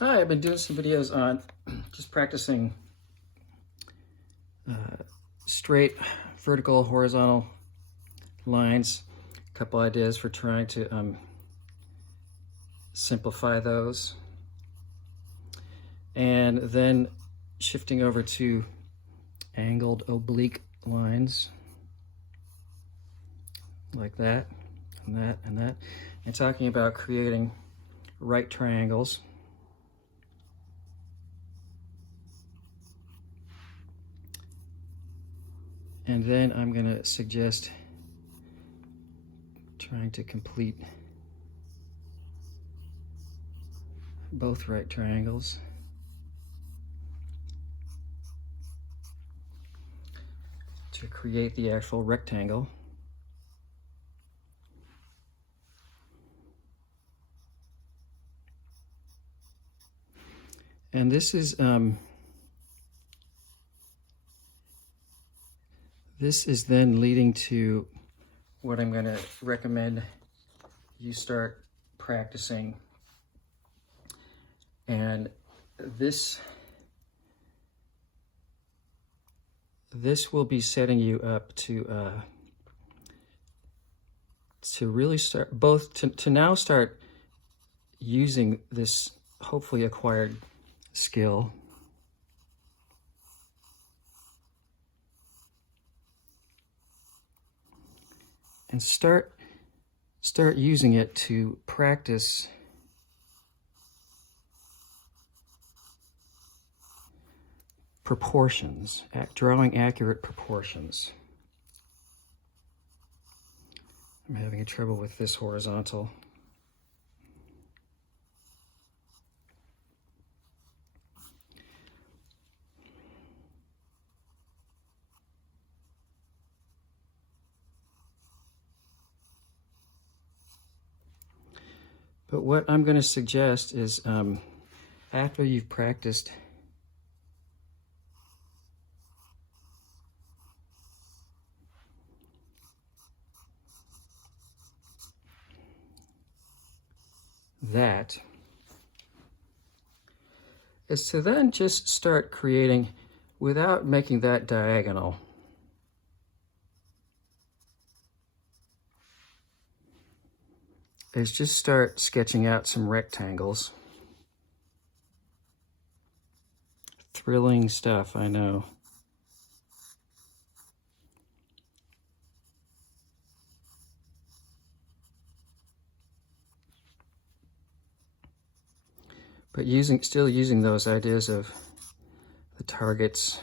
Hi, I've been doing some videos on just practicing straight, vertical, horizontal lines. A couple ideas for trying to simplify those. And then shifting over to angled oblique lines like that, and that, and that. And talking about creating right triangles. And then I'm going to suggest trying to complete both right triangles. To create the actual rectangle. And this is then leading to what I'm going to recommend you start practicing. And this will be setting you up to really start to now start using this hopefully acquired skill and start using it to practice proportions, drawing accurate proportions. I'm having trouble with this horizontal. But what I'm going to suggest is after you've practiced that, is to then just start creating without making that diagonal. Is just start sketching out some rectangles. Thrilling stuff, I know. But still using those ideas of the targets,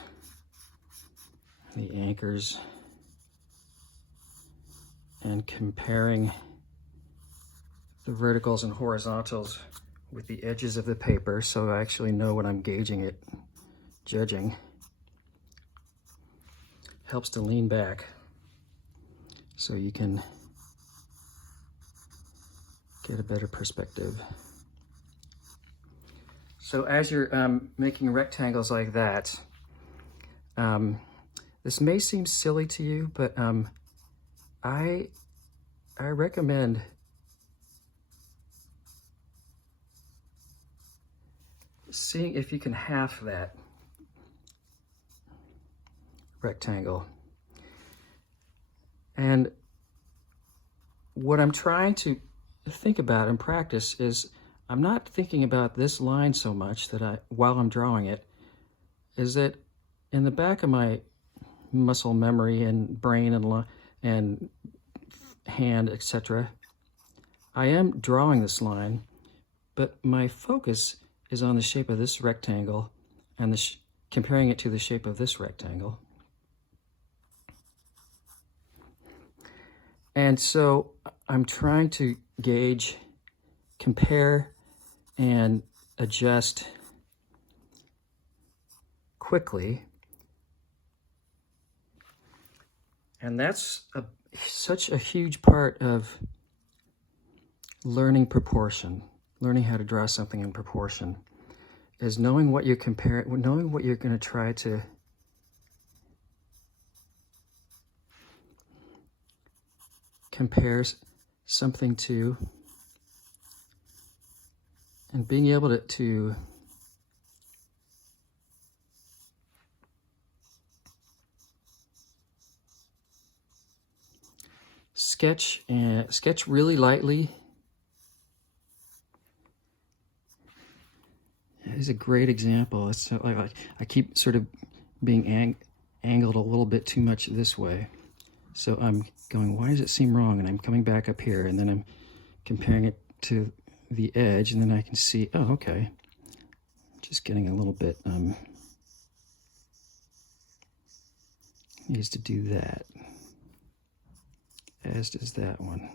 the anchors, and comparing the verticals and horizontals with the edges of the paper so I actually know what I'm judging. Helps to lean back so you can get a better perspective. So as you're making rectangles like that, this may seem silly to you, but I recommend seeing if you can half that rectangle. And what I'm trying to think about and practice is I'm not thinking about this line so much that while I'm drawing it, is that in the back of my muscle memory and brain and hand, etc., I am drawing this line, but my focus is on the shape of this rectangle and comparing it to the shape of this rectangle. And so I'm trying to gauge, compare, and adjust quickly. And that's such a huge part of learning proportion, learning how to draw something in proportion, is knowing what you're comparing, knowing what you're going to try to compare something to, and being able to sketch really lightly. Is a great example. It's like I keep sort of being angled a little bit too much this way. So I'm going, why does it seem wrong? And I'm coming back up here, and then I'm comparing it to the edge, and then I can see, oh, okay. Just getting a little bit, needs to do that, as does that one.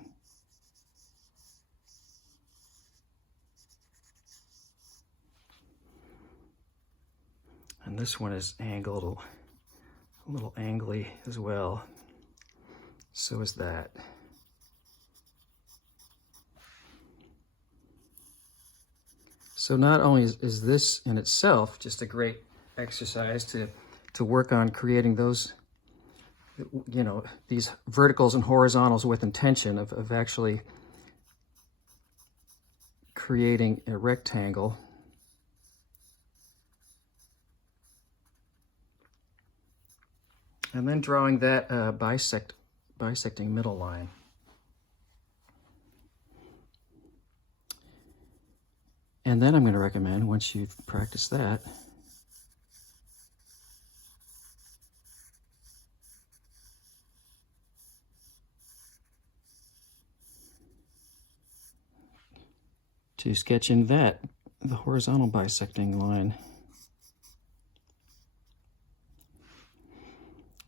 And this one is angled, a little angly as well. So is that. So not only is this in itself just a great exercise to work on creating those, you know, these verticals and horizontals with intention of actually creating a rectangle. And then drawing that bisecting middle line. And then I'm going to recommend, once you've practiced that, to sketch in that, the horizontal bisecting line.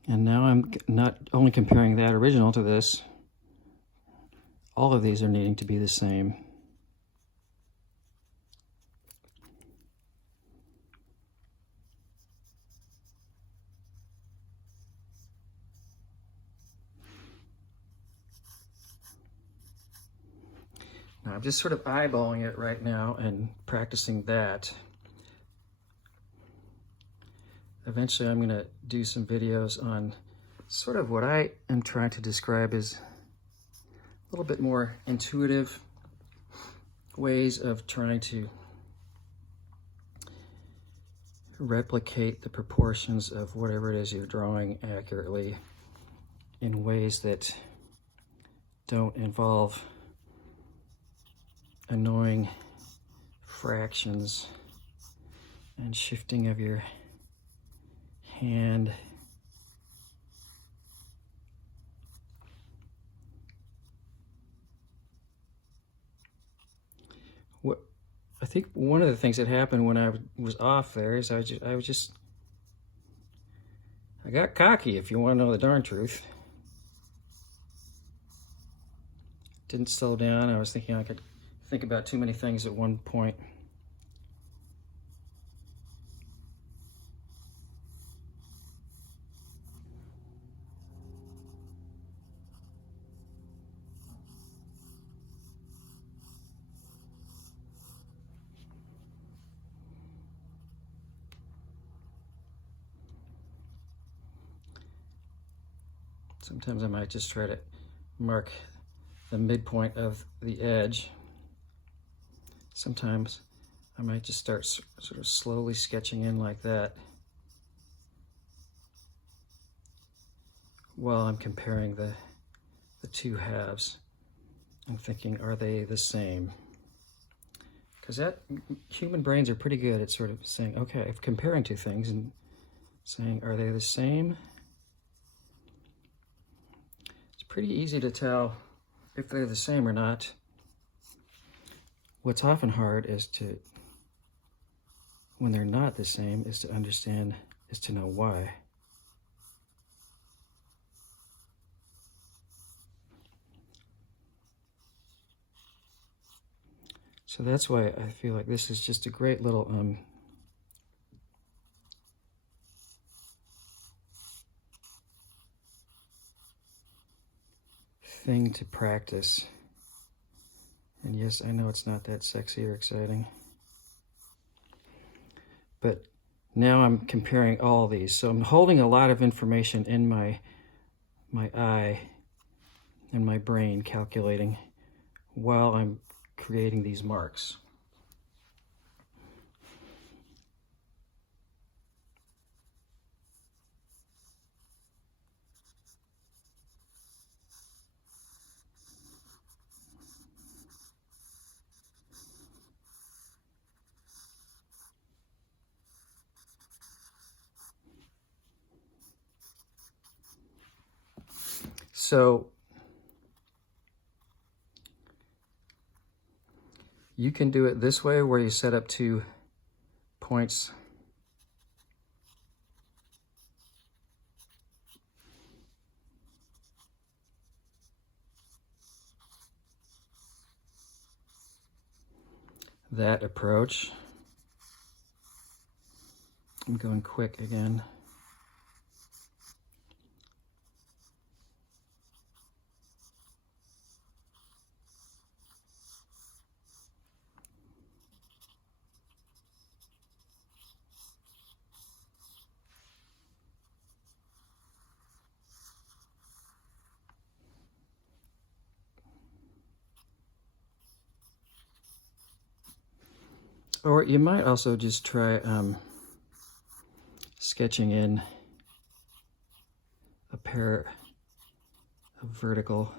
And now I'm not only comparing that original to this, all of these are needing to be the same. Now I'm just sort of eyeballing it right now and practicing that. Eventually I'm going to do some videos on sort of what I am trying to describe as a little bit more intuitive ways of trying to replicate the proportions of whatever it is you're drawing accurately in ways that don't involve annoying fractions and shifting of your hand. What I think one of the things that happened when I was off there is I got cocky, if you want to know the darn truth. Didn't slow down. I was thinking I could think about too many things at one point. Sometimes I might just try to mark the midpoint of the edge. Sometimes I might just start sort of slowly sketching in like that while I'm comparing the two halves. I'm thinking, are they the same? Because human brains are pretty good at sort of saying, okay, if comparing two things and saying, are they the same? It's pretty easy to tell if they're the same or not. What's often hard is to, when they're not the same, is to understand, is to know why. So that's why I feel like this is just a great little thing to practice. And yes, I know it's not that sexy or exciting. But now I'm comparing all these. So I'm holding a lot of information in my eye and my brain, calculating while I'm creating these marks. So you can do it this way, where you set up 2 points. That approach. I'm going quick again. Or you might also just try sketching in a pair of vertical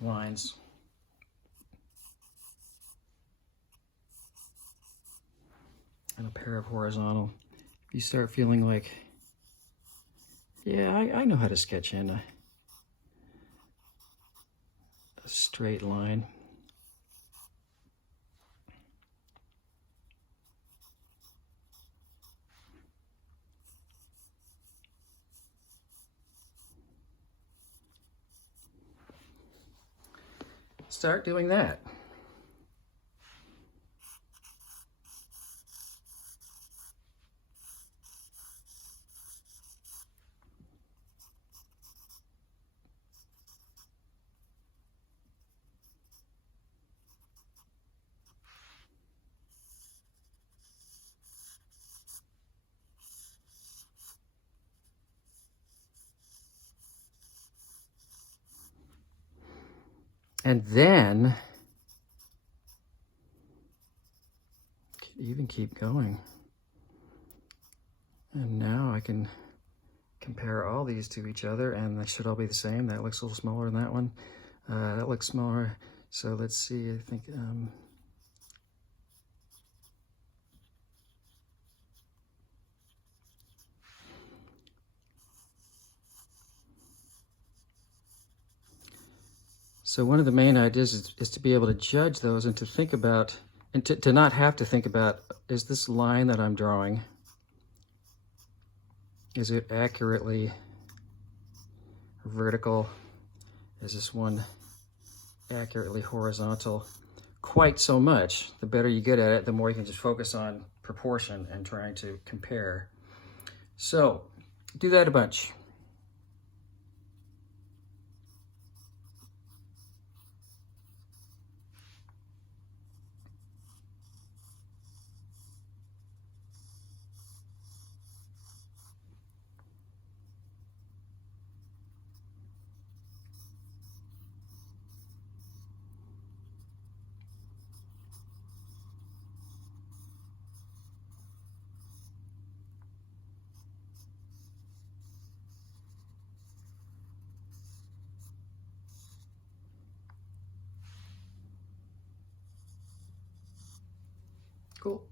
lines. And a pair of horizontal. You start feeling like, yeah, I know how to sketch in a straight line. Start doing that. And then even keep going. And now I can compare all these to each other, and they should all be the same. That looks a little smaller than that one. That looks smaller. So let's see, I think, so one of the main ideas is to be able to judge those and to think about, and to not have to think about, is this line that I'm drawing, is it accurately vertical? Is this one accurately horizontal? Quite so much. The better you get at it, the more you can just focus on proportion and trying to compare. So do that a bunch. Cool.